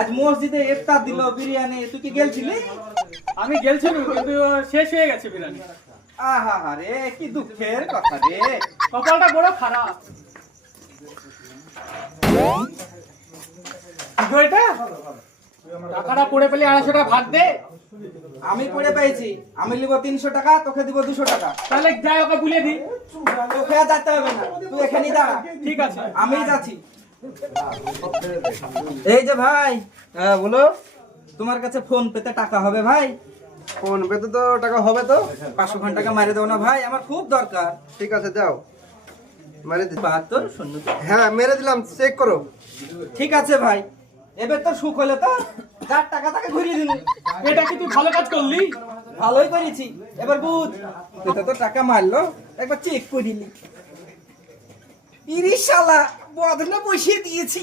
আজ মসজিদে ইফতার দিল বিরিয়ানি, তুই কি গেলছিলি? আমি গেলছিলাম কিন্তু শেষ হয়ে গেছে বিরিয়ানি। আহা রে, কি দুঃখের কথা রে। কপালটা বড় খারাপ। কি গো এটা? টাকাটা পড়ে পেলে 250 টাকা ভাগ দে। আমি পড়ে পেয়েছি, আমি নিব 300 টাকা, তোকে দিব 200 টাকা। তাহলে যাই ওকে বুলিয়ে দি। তোকে আর যেতে হবে না, তুই এখানেই দাঁড়া। ঠিক আছে, আমি যাচ্ছি। এই যে ভাই, হ্যাঁ বলো, তোমার কাছে ফোন পেতে টাকা হবে ভাই? ফোন পেতে তো টাকা হবে তো। 500 টাকা মারে দাও না ভাই, আমার খুব দরকার। ঠিক আছে দাও, মেরে দি। 72 শূন্য। হ্যাঁ মেরে দিলাম, চেক করো। ঠিক আছে ভাই, এবার তো সুখ হলো তো, যার টাকা তাকে ঘুরিয়ে দিন। এটা কি তুই ভালো কাজ করলি? ভালোই করেছি, এবার বুঝ, তুই তো টাকা মারলো, একবার চেক করিলি। ইরিশালা বদলে বসিয়ে দিয়েছি।